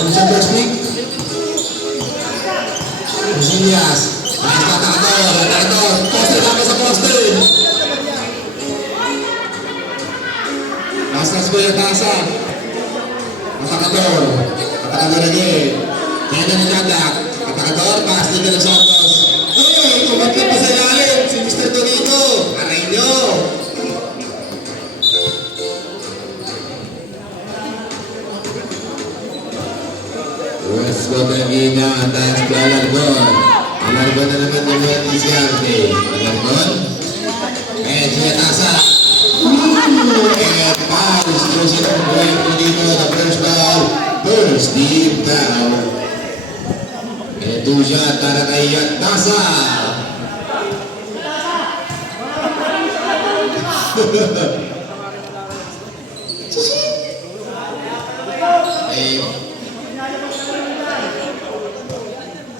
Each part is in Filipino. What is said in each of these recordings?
Ano sa first week? Casillas. Nice Takator. Poste lang sa poste. Last Kuya Tasa. Takator. Takator lagi. Kaya na nagkadak. Takator. Pass din ka ng Santos. Kumatla pa sa ilalim. Si Mr. Torito. Aray nyo. West Cotaguina atas ke Alargon. Alargon na naman yung mga Tiziarte. Alargon. Siya Tasa. Paus Joseph Puerto dito the first ball. First deep down. Ito siya para kay Tasa.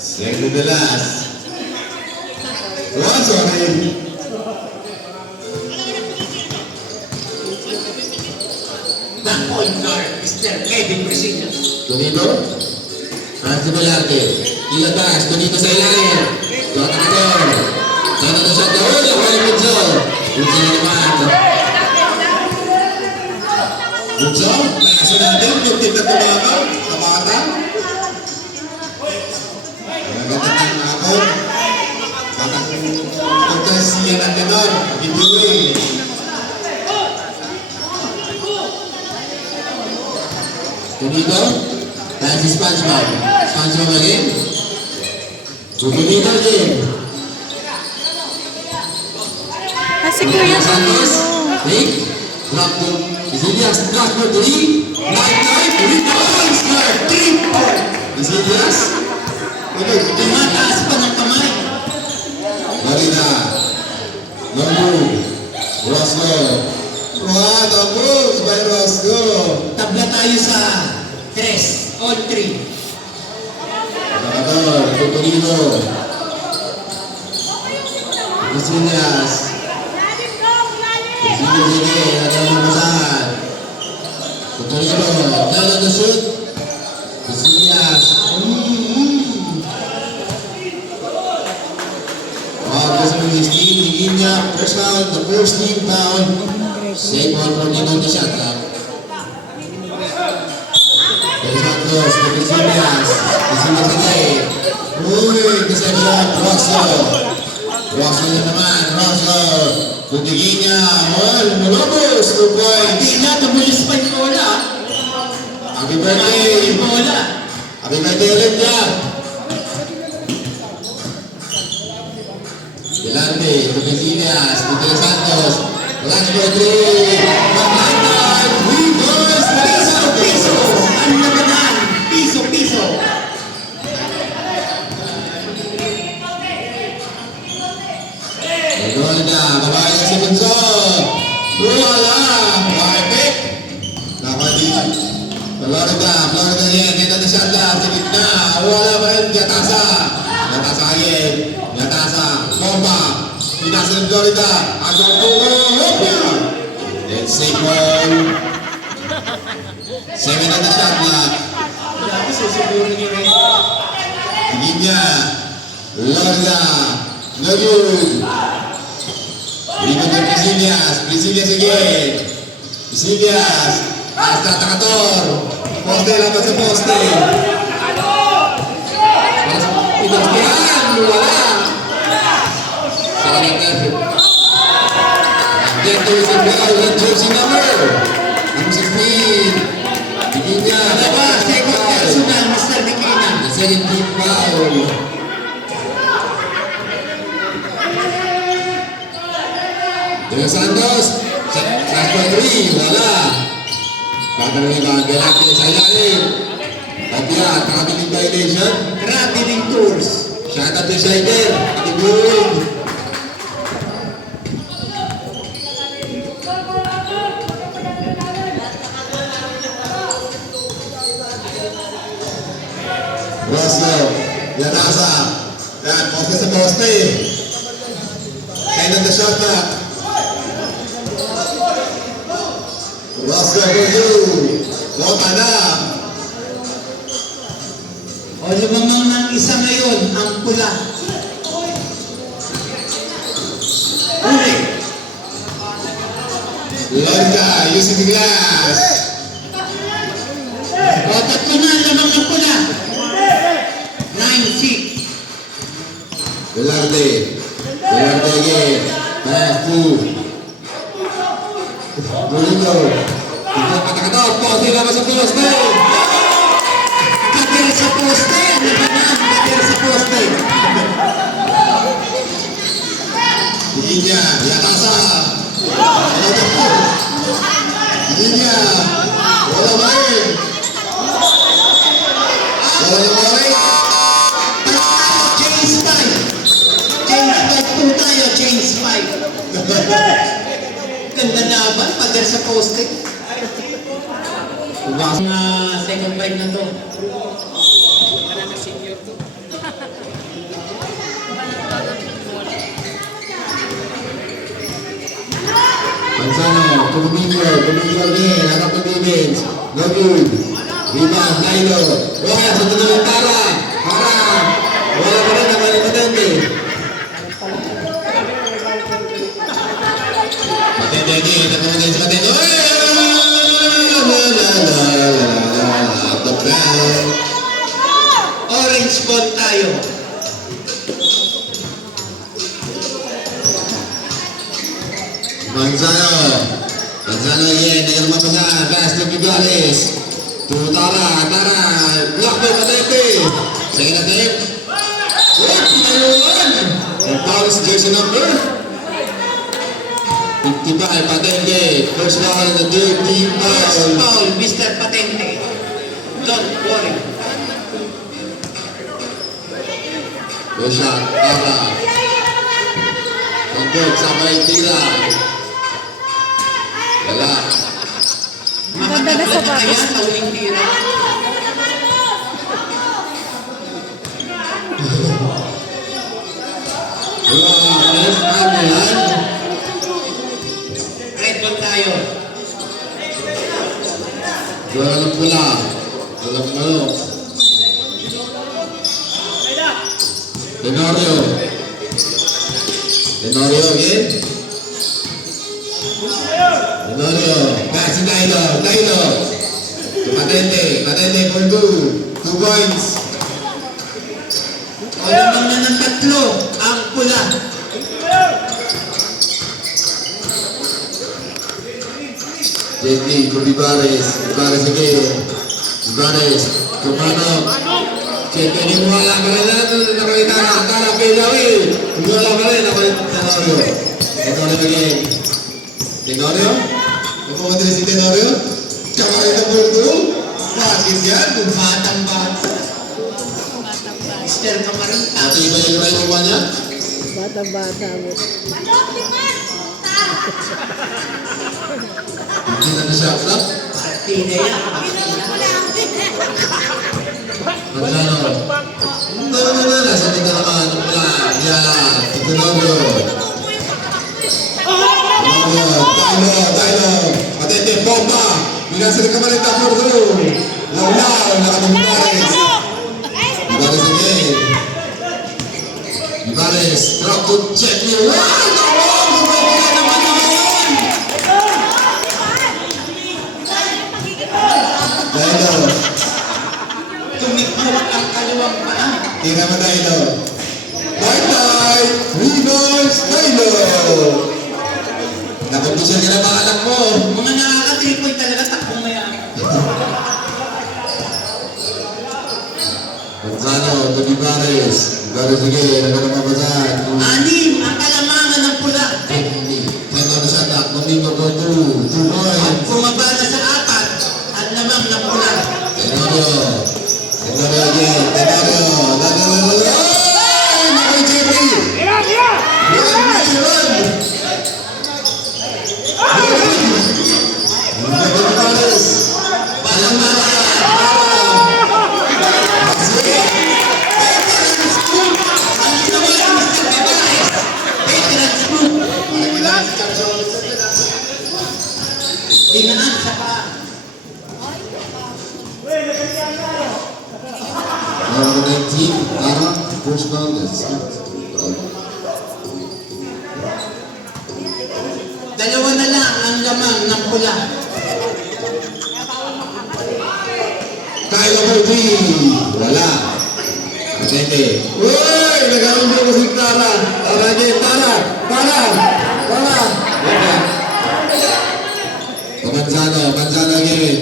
Second to last. What's on him? The point guard, Mr. Kevin Presilla. Tonito. Francis Belarte. Ilatas. Tonito sa ilalim. Takator. Takator sa doon. Ako yung Bunso. Bunso na naman. Bunso. Nasa natin. Yung tinta tumabaw. Kapata. Nagagatan na ako. Bakit pagkasiya ng tenor. Giveaway. Tonito. Francis SpongeBob. SpongeBob again. Tonito again. Si Kuya Santos. Nick. Drop to Casillas. Drop for 3. Night. Rebound. Start. 3-point. Casillas. Tumataas pa ng kamay. Marina. No move. Rosco. What a move by Rosco. Tabla tayo sa 3. All 3. Takator. Tutorino. Casillas. Casillas again. Ada masahan. Tutorino. Down on the shoot. Casillas. Tingin niya, first foul, the first team foul. Save one from the shot clock. Del Santos, the Casillas. Casillas again. Uy, deception, Rosso. Rosso na naman, Rosso. Tutigin niya, Mulobos, 2 points. Hindi na, tumulis pa yung bola. Happy birthday. Bola. Happy birthday ulit niya. Delante, to Casillas, to Del Santos. Last for 3. Magandang reverse piso. Ano na naman? Piso. Maganda, babae na si Bunso. Wala. Perfect. Nakadis. Florida yan. Dito na siya lang. Sa gitna. Wala pa rin. Gatasa. Gatasa again. Gatasa. Bomba. Pinasa ng Florida. Agong Hopia. Let's say ball. 7 na na shot na. Grabe, susiguro niyo rin. Tingin niya. Florida. No good. Rebound ng Casillas. Casillas again. Casillas. Hasta Takator. Poste laban sa poste. Pinagbihan. Wala. Get to his ball. Red jersey number. Number 16. Tingin niya. Second personal, Mr. Dikina. The second team foul. De Los Santos, last for 3, wala. Tatanong yung Galante sa ilalim. Tapia, traveling violation. Traveling tours. Shot at the sider. Atibuin. Rosco, Yanasa. Yan, poste sa poste. End of the shot clock. Rosco for you. Bota na. O lumamang ng isa ngayon, ang pula. Uli. Lorca, using the glass. O tatlo na, lamang ng pula. 9-6. Velarde. Velarde again. Pass to. Murillo. Kata-kata, poste naman sa poste. Patir sa poste. Ano ba na ang patir sa poste? Linya, Yatasa. Linya. Wala ba rin? Wala ba rin? Chains 5. Chains 5 po tayo, Chains 5. Ganda naman, patir sa poste. Second five na to. Manzano, Tumingo again, harap ng defense. No good. Rebound, Nailo. Wala, sa tuloy ng Tara. Wala pa rin, nakalipatente. Patente again, nakamagay sa patente. Out of bounds. Orange ball tayo. Manzano again, nagal mapasan. Pass to Figueres. To Tara. Block by Patente. Second attempt. Mayroon! And fouls jersey number 55, Patente. First foul in the third team First foul. foul, Mr. Patente. Don't worry. Good shot, Tara. Convert, sabay tira. Wala. Ganda na sa Makatabla na kaya batas. sa huling tira. Ano yan? Red ball tayo. Walang pula. Walang ano. Tenorio again. Tenorio. Pass to Nailo. To Patente for 2 points. O lamang na ng tatlo, ang pula. JP for Vivares again. Vivares. Tumano. JP wala pa rin natin. Nakalita na. Tara, Pelawi. Wala pa rin. Tenorio again. Tenorio? Nakuha si Tenorio? Tsaka rin ang bulto? Bakit yan? Batang bata. Mr. Camarita. Pati ba yung rival niya? Bata-bata mo. Hindi na siya up. Pati na yan. Manzano. Nasa tingnan naman. Wala. Yan. Tenorio. Tayo. Patente, bomba. Binasa ng Camarita for through. Laulaw. Nakatang Vivares. Vivares again. Vivares. Drop to check you. Tayo. Tumiklop ang kaliwang paa. Tira mo Tayo. Bye-bye. Reverse Tayo. Nakumpisyon ka na mga anak mo. Mga nakaka-tripoy talaga, takbong mayaman. Manzano to Vivares. Vivares again. Ano naman mabasan? Anim ang kalamangan ng pula. Tendo na siya. Domingo for 2 At points. bumaba na sa 4, ang lamang ng pula. Tenorio again. Tenorio. Ay! Nakoy Jerry. Vivares. Ang ginawa ni Mr. Vivares, number 19, Tara, first round, that's it. Dalawa na lang ang lamang ng pula. Kyle Murphy, wala. Patete. Uy! Nagawin mo ko si Tara. Tara again, Tara! Tara! Tara! Wala. Manzano, Manzano again.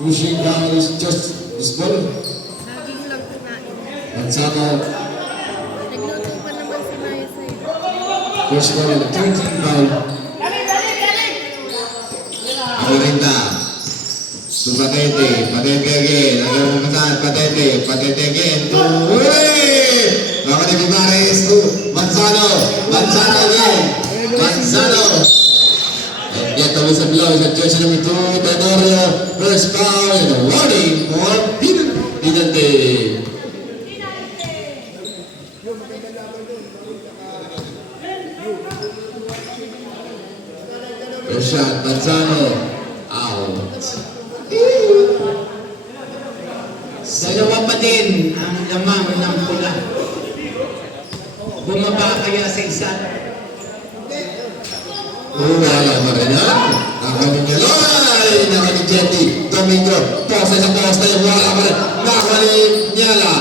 Pushing down is just this ball. Saging lang kumain. Manzano, Nagluto pa naman si Maya sa'yo. first ball, 13 foul. Amorinda. To Patete, Patete again. Again, Patete, Patete again. Uy! Nakalimutan to Manzano, Manzano again. Manzano. And get the whistle blow at jersey number 2, Tenorio. First foul and a warning for Pinante. First shot, Manzano. Out. Dalawa pa din ang lamang ng pula. Bumaba kaya sa isa. Wala pa rin yan. Nakaminyaloy! Nakaminyeti. Domingo. Posta sa posta yung wala pa rin. Nakaminyala.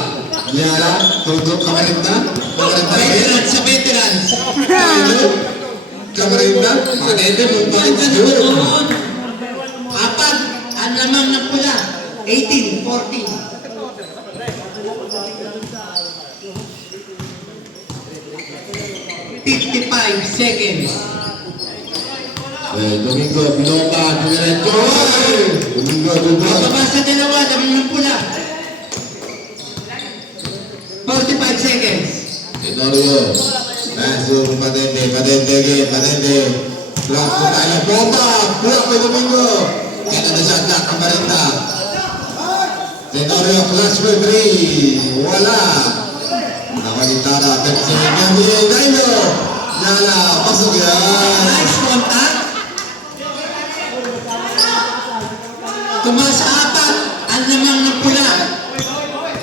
Nyala. Tutok kamarinda. Kamarinda. Veterans sa veterans. Ayun. Kamarinda. Patete mo pa rin siguro. Apat ang lamang ng pula. 18, 14. 55 seconds. Domingo. Pinopa. Diretso. Domingo. Domingo. Bababa sa dalawa, lamang ng pula. 45 seconds. Tenorio. Paso. Patete. Patete again. Patete. Block po tayo. Bomba. Block kay Domingo. Kaya na siya na Kamarinda. Tenorio plus for 3. Wala. Nakalintara. 10 seconds. Dailo. Nala. Pasok yan. Nice contact. Tumasa apat ang lamang ng pula.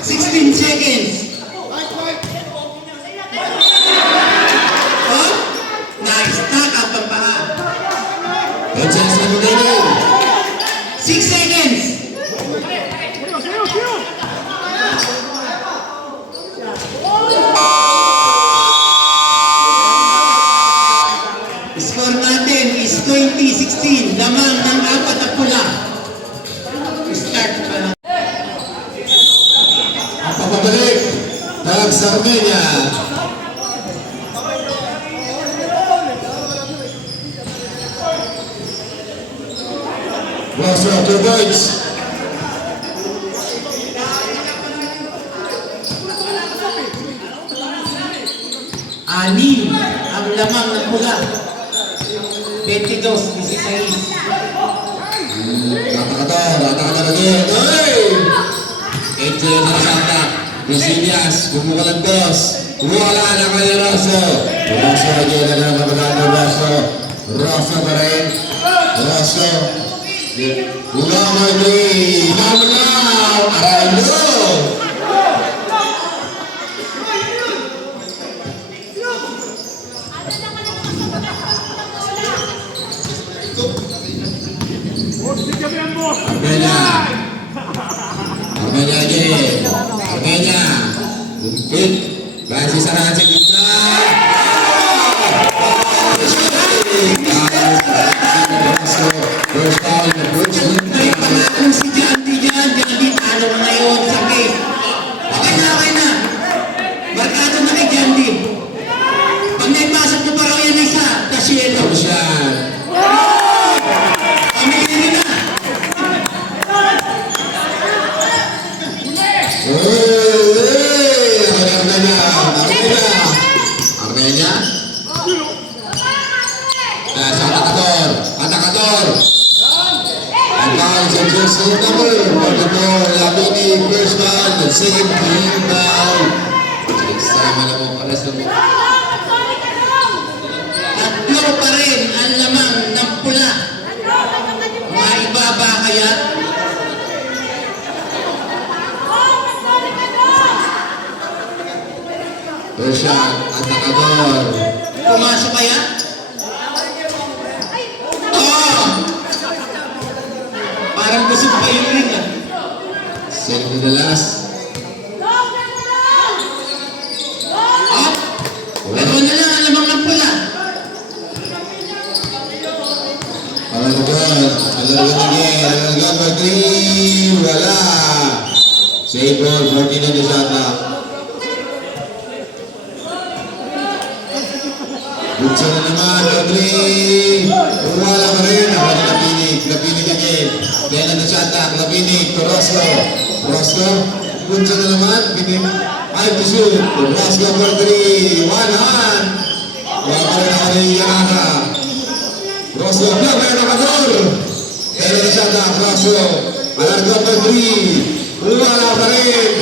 16 seconds. Oh, nice. Tack up ang paa. 10 seconds remaining. 6 seconds. Score natin is 20-16. Lamang ng apat na pula. Start pa lang. Ang papabalik. Tag sa Armenia. Rosso of the Voice. Anim ang lamang ng pula. 22-16. Rata-rata again. Ay! Ito na santa. Brasilias, kumuha ng dos. Wala na kay Rosso. Rosso again na lang kapagano Rosso. Rosso pa rin. Rosso. Lamang ni Mamlaw. Araylo. Armenia. Armenia again. Armenia. Lumpit. Basi sarahan sa gitna. First foul. May pangakong si Jandy dyan. Jandy, talo na ngayon sa case. Okay na, okay na. Barkado na kay Jandy. Pag naipasok mo pa raw yan isa, Tasielo. Tapos yan. Pamilya na. Armenia. Sa Atacador. Atacador. Advance of just number 44. Lamini first one. Second team foul. Nagsama na mo para sa mga. Tatlo pa rin ang lamang ng pula. Maibaba kaya. First shot, atakador. Pumasok kaya? Oh! Parang busog pa yung ring ah. Second to the last. Oh! Pero na lang, alamang ng pula. Alargan again. Alargan by 3. Wala. Save ball, 14 on the shot clock. Buksan na naman, by 3. Wala pa rin. Ako na Lapinig. Lapinig again. 10 on the shot clock. Lapinig to Roscoe. Roscoe. Buksan na naman. 5 to shoot. Roscoe for 3. 1-1. Wala pa rin ako na Yarada. Roscoe, block by Nakador. 10 on the shot clock. Roscoe. Alargan by 3. Wala pa rin.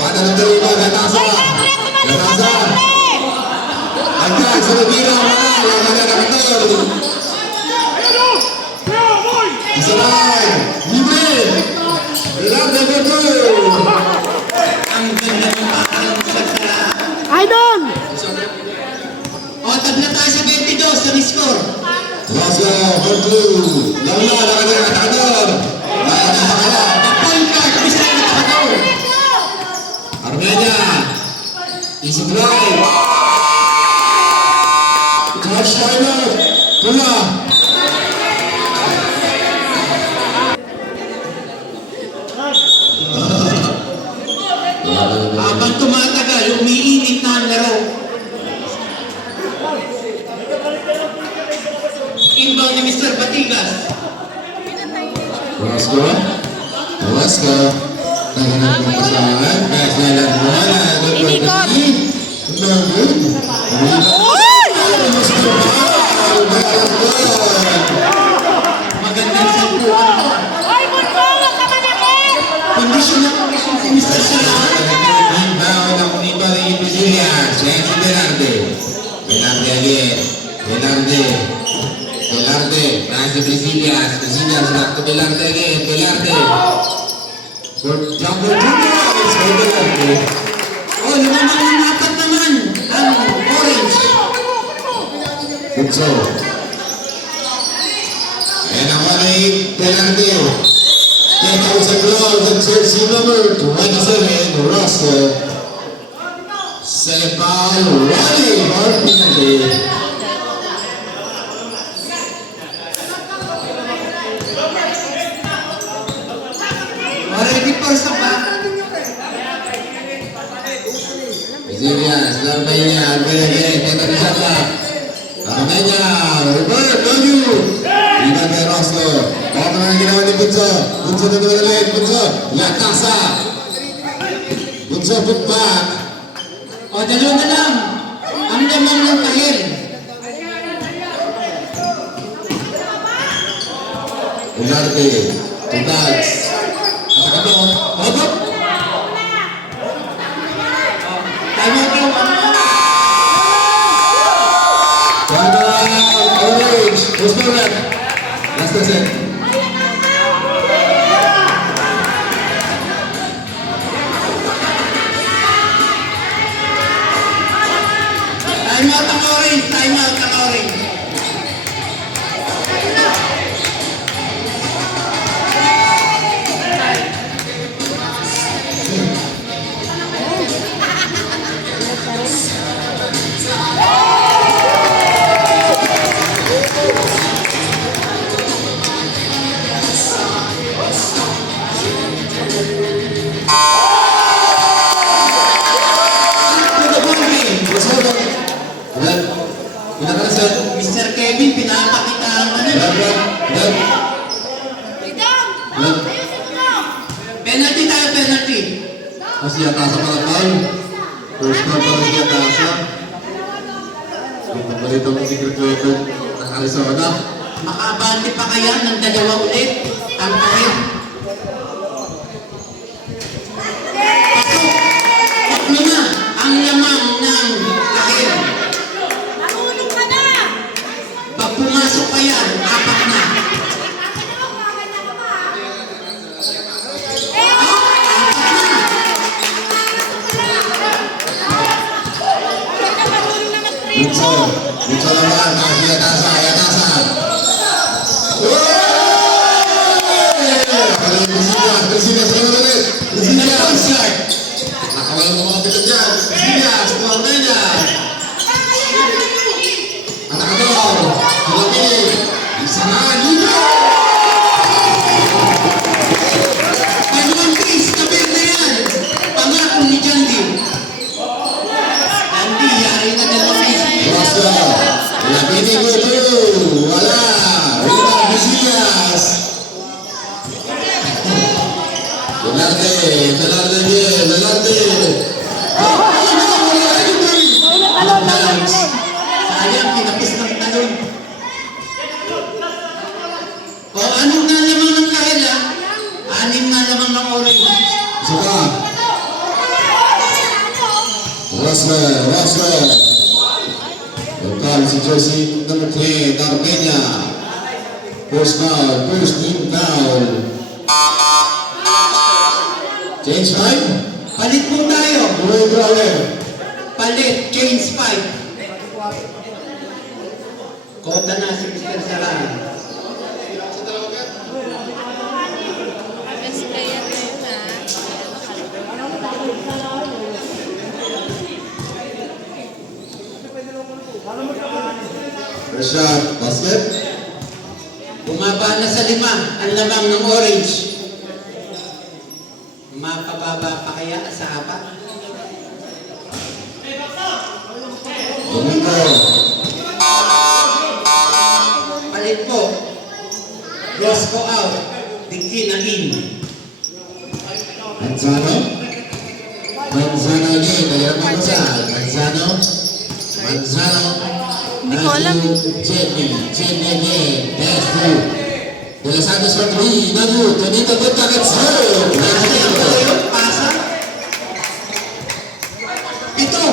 Pata ng dalawa. Gatasa. Gatasa. Agad sa Rubira. Wala na Nakador. Isa lang. Libre. Love number 2. Ang ganda ng parang sagsara. Idol! O, tabla tayo sa 22 sa score. Roscoe for 2. Lawla. Nakador. Nakador. Point guard, bisa na nakakataw. Armenia. Easy drive. Charge timeout. Pula. Habang tumatagal, umiinit na ang laro. Inbound ni Mr. Batigas. Roscoe. Roscoe. Taganap ng pasahan. Pass na lang muna. Inikot. Good. Magandang sampuan. Kondisyon na kondisyon si Mr. Salah. Inbound ang unipa ng Pilipinas. Yan si Velarde. Velarde again. Velarde. Velarde. Nasa Pilipinas. Pilipinas back to Velarde again. Velarde. For jumper junior. It's for Velarde. O, lumamang ng apat naman ang orange. Bunso. Ayan ang ni Velarde. 10,000 gloves and jersey number 27, Roscoe. Second foul, Ronnie Martinelli. Already first up ba? Pilipinas, Armenia, Armenia, kaya na siya pa. Armenia, Robert, Doju. Iba kay Roscoe. Baka na ang ginawa ni Bunso. Bunso na naman ulit, Bunso. Latasa. Bunso put back. O, dalawa na lang. Ang lamang ng kahil. Velarde, to Dags. Atakato, Hobop. Time out lang. Timeout, Orange. Who's the ref? Last na set. Time out ang orange. Time out ang orange. To the ball game. Red. Pinaka na set. Mr. Kevin, pinapakita ang ano. Red. Penalty tayo, penalty. Kasi Atasa para foul. First foul para si Atasa. Ito ang secret weapon ng Arizona. Makabante pa kaya ng dalawa ulit ang kahil. Tatlo na ang lamang ng kahil. Pag pumasok pa yan, apat na. Dito naman, Yatasa, Yatasa. Casillas, ayun ulit. Casillas. Nakawala mo mga pitot dyan. Casillas, tuwag na yan. Atakador. Pilapili. Isa na, Lino. Dalawang base, tabi na yan. Pangako ni Jandy. Jandy, yari na dalawang base. Rosco. Pilapili ko ito. Wala. Rita Casillas. Velarde bien, Velarde. Sayang, pinapis ng talon. O, anong nalamang ng kahil, ha? Anim na lamang ng orange. Saka. Rosco. Lokal si jersey number 10, Darbeña. First team foul. Change 5. Palit po tayo. Roy Grawer. Palit, change 5. Kota na si Mr. Saran. Best player na yun First shot, basket. Bumaba na sa 5, ang lamang ng orange. Mapababa pa kaya sa 4? Domingo. Palit po. Rosco out. Digki na in. Manzano. Manzano again. Mayroon pa sa Manzano. Hindi ko alam. Jenny again. Pass through. De Los Santos for 3. Nagu. Tonito good target. Serve. Pasa. Ito.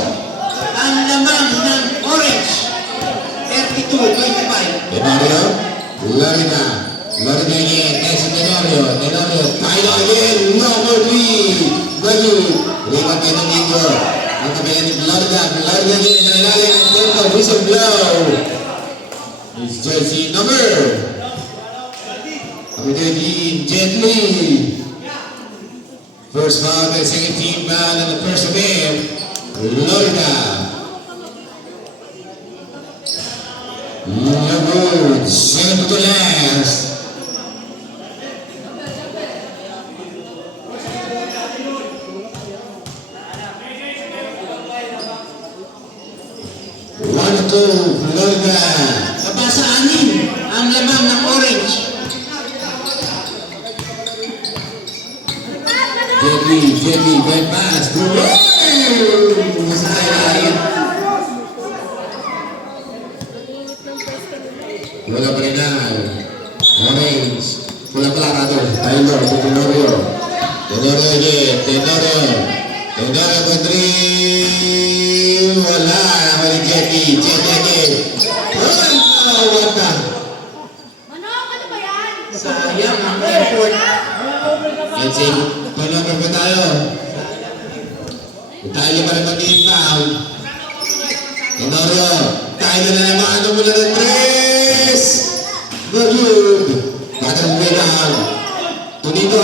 Ang lamang ng orange. 32-25. Tenorio. Lorena again. Next to Tenorio. Kyle again. Number 3. Nagu. Lipat kay Domingo. Ang kabilan ni Lorena again. Nalalayan ang tempo. Whistle blow. His jersey number. Again, gently. First foul by the second team foul and the first of him, Lorena. Good. Second to last. One, two, Lorena. Kabasa 6. Ang lamang ng orange. Gently, right pass. Sayang. Wala pa rin na. Orange. Wala pala rato. Taylor, Tenorio again. Tenorio for 3. Wala. Naman ni Jetty again. Wala. Sayang ang effort. Let's see. Panood pa tayo. Tayo pa rin mag-iit foul. Tenorio. Tayo na naman. Ano muna ng 3. Good. Patang down. Tonito.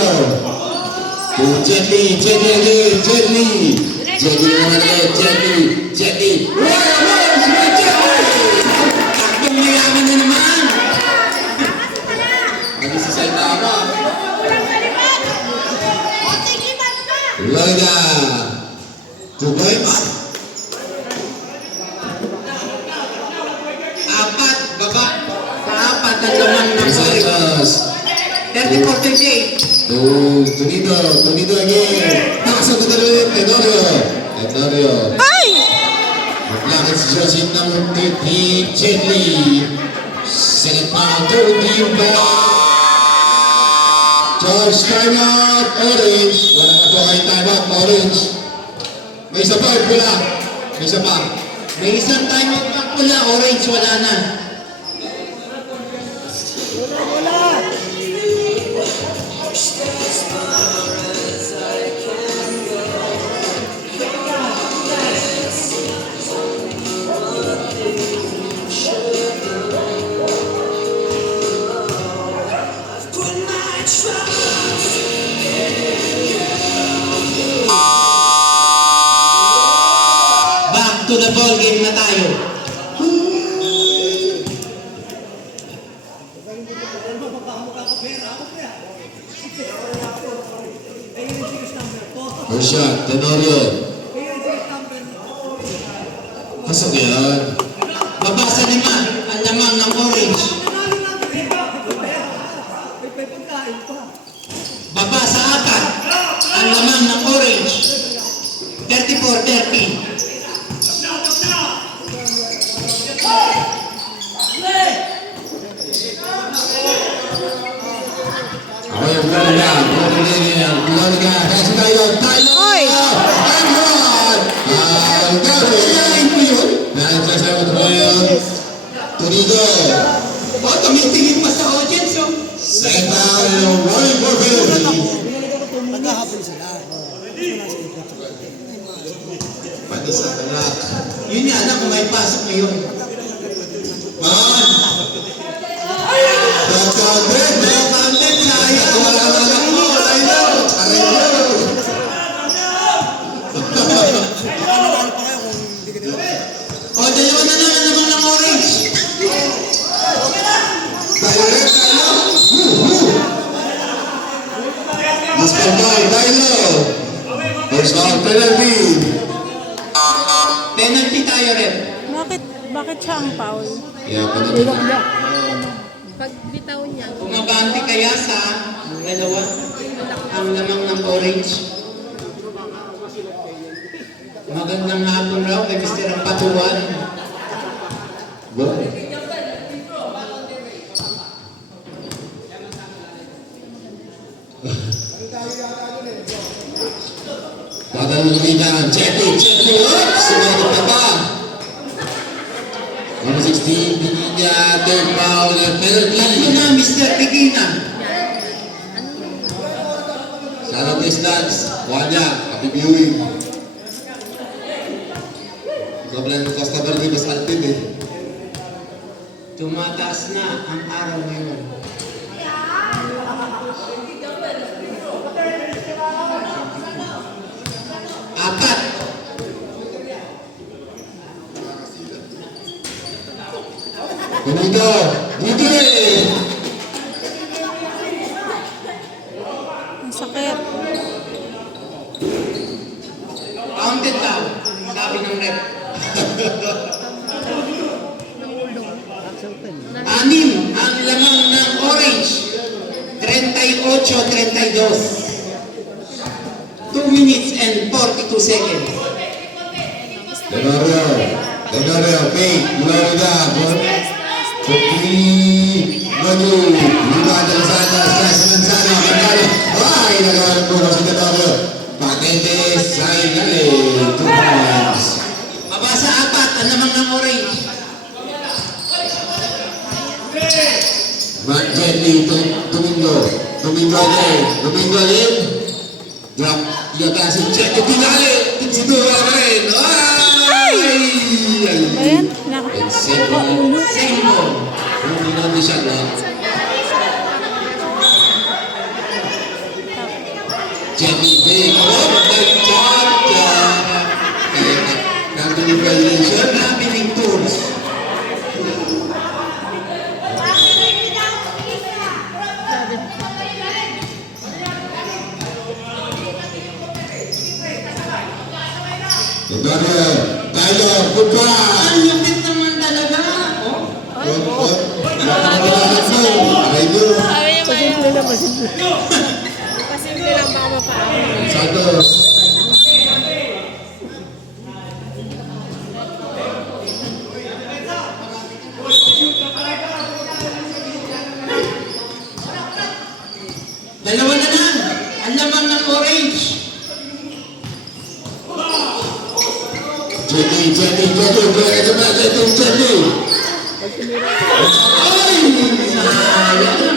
To Jetty again. Jetty naman ulit. Jetty. Takbong mayaman na naman. Ano si Salta pa? Lorena. 2 points. 4, baba. Sa 4 ang lamang ng orange. Santos. 34-28. Tonito again. Nakasabot na rin. Tenorio. Maglakad si jersey number 13, Jetty. Second foul, third team foul. Charge timeout, Orange. Wala na po kayo timeout, Orange. May isa pa, pula. May isa pa. May isang timeout pang pula. Orange, wala na. the ball game na tayo. First shot, Tenorio. Pasok yan. Baba sa 5, ang lamang ng orange. Baba sa 4, ang lamang ng orange. 34-30. Ako yung Florida. Florida. Kasi tayo. Oy! Gawin mo yun. Nasa-sagot mo yun. Tunido. Oh, tumitingin pa sa audience, oh. Second down. Rolling for penalty. Pati sa tanak. Yun nga lang kung may pasok na yun. Man! Nagka-100. Nakakamden, sayang. Wala mo. Tayo. Aray mo. O, dalawa na lang ang lamang ng orange. Tayo rin. Tayo. Disqualified. Tayo. First down penalty. Penalty tayo rin. Bakit siya ang foul? Yeah, penalty. Pag bitaw niya, Bumabante kaya sa dalawa ang lamang ng orange. Magandang hapon raw kay Mr. Ampatuan. Go. Padahal ng linya. Check it. Sumagot na ba? Number 16, Pigina, third foul and penalty. Tatlo na, Mr. Pigina. Shout out this lads. Wanya, happy viewing. Ikaw pala ng customer ko, mas alpin eh. Tumataas na ang araw ngayon. Apat. Domingo, Bigay! ang sakit. Counted daw, sabi ng rep. Anim ang lamang ng orange. 38-32. 2 minutes and 42 seconds. Tenorio, Pate, Florida, Putri, Maju, Lima de Santos, Tres Manzano, Pagkalo. Ay, nagawa po si Tenorio. Patente, Sainale, 2 points. Mabasa 4 ang lamang ng orange. Mark Gently, Domingo again. Drop, Yagasi, check the finale. Tidura pa rin. Ay! Ayan, And second, Same ball. moving on the shot clock. Jeffy Big, oh my God! Nandun yung violation. Traveling tours. Tenorio, Tyler, good pass! Ang lupit naman talaga. Oh. Nakakalalat mo. Aray mo. sabi niya pasimple lang, pasimple. Pasimple lang, baka mapaano. Santos. Dalawa na lang. Ang lamang ng orange. Jenny. Ito na, Jenny. Ay!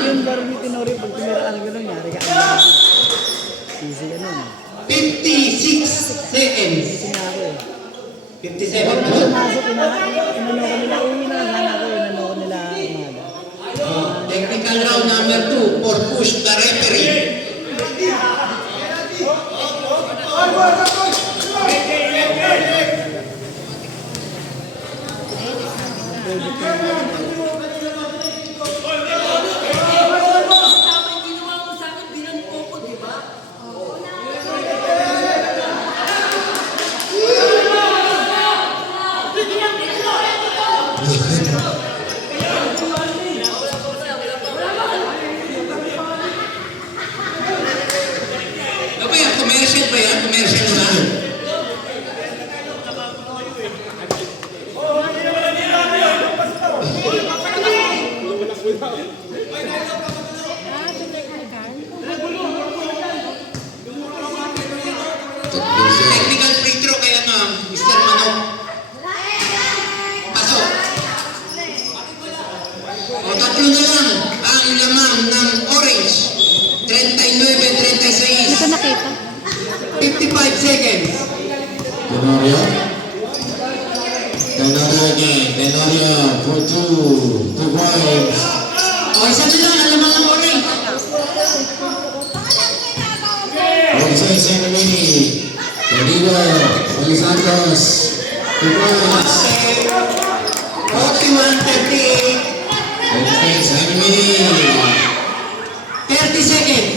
Yung Barbie Tinori, pag tumiraan ka nun, yari ka. Easy ka nun. 56 seconds. Sinako eh. 57 Pag po. pumasok, inano ko nila, uwi na, sana ko, inano ko nila umaga. Technical round number 2 for push the referee. commercial na. Ah, ito technical. Technical free throw kaya Mr. Manok. Pasok. O, tatlo na lang ang lamang ng orange. 39-36. Hindi ko nakita. 55 seconds. Tenorio. Tenorio again. Tenorio for 2 points. O, isa na lang ang lamang ng orange. Jose Senamini. Rodrigo Elisantos. 2 points. 41-38. Jose Senamini. 30 seconds.